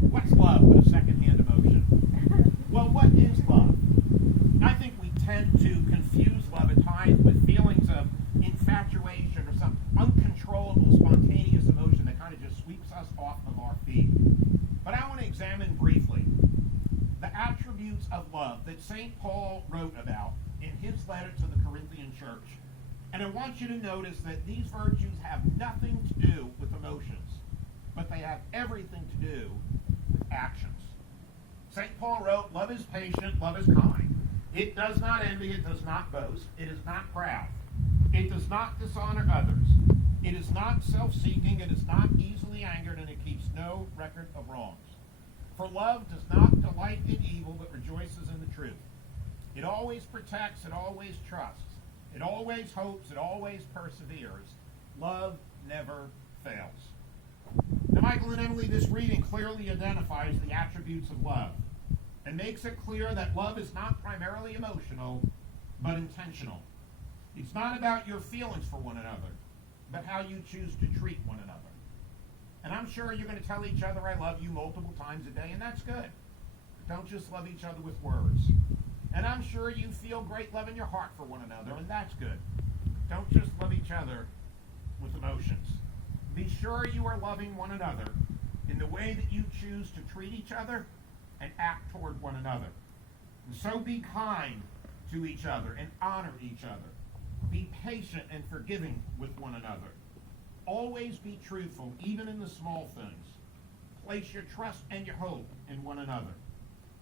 What's love but a second-hand emotion? Well, what is love? I think we tend to confuse love at times with feelings of infatuation or some uncontrollable, spontaneous emotion that kind of just sweeps us off of our feet. But I want to examine briefly the attributes of love that St. Paul wrote about in his letter to the Corinthian church. And I want you to notice that these virtues have nothing to do with emotions, but they have everything to do with actions. St. Paul wrote, "Love is patient, love is kind. It does not envy, it does not boast, it is not proud. It does not dishonor others. It is not self-seeking, it is not easily angered, and it keeps no record of wrongs. For love does not delight in evil, but rejoices in the truth. It always protects, it always trusts. It always hopes, it always perseveres. Love never fails." Now, Michael and Emily, this reading clearly identifies the attributes of love and makes it clear that love is not primarily emotional, but intentional. It's not about your feelings for one another, but how you choose to treat one another. And I'm sure you're going to tell each other, "I love you" multiple times a day, and that's good. But don't just love each other with words. And I'm sure you feel great love in your heart for one another, and that's good. Don't just love each other with emotions. Be sure you are loving one another in the way that you choose to treat each other and act toward one another. And so be kind to each other and honor each other. Be patient and forgiving with one another. Always be truthful, even in the small things. Place your trust and your hope in one another.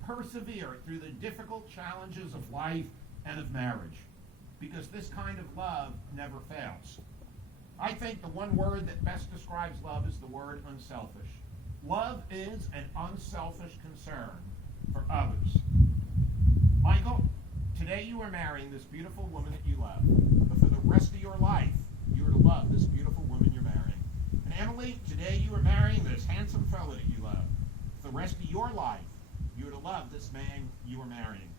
Persevere through the difficult challenges of life and of marriage, because this kind of love never fails. I think the one word that best describes love is the word unselfish. Love is an unselfish concern for others. Michael, today you are marrying this beautiful woman that you love, but for the rest of your life, you are to love this beautiful woman you're marrying. And Emily, today you are marrying this handsome fellow that you love. For the rest of your life, you are to love this man you are marrying.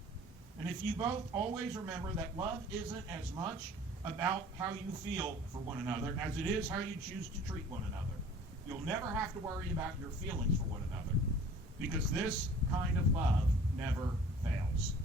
And if you both always remember that love isn't as much about how you feel for one another as it is how you choose to treat one another, you'll never have to worry about your feelings for one another, because this kind of love never fails.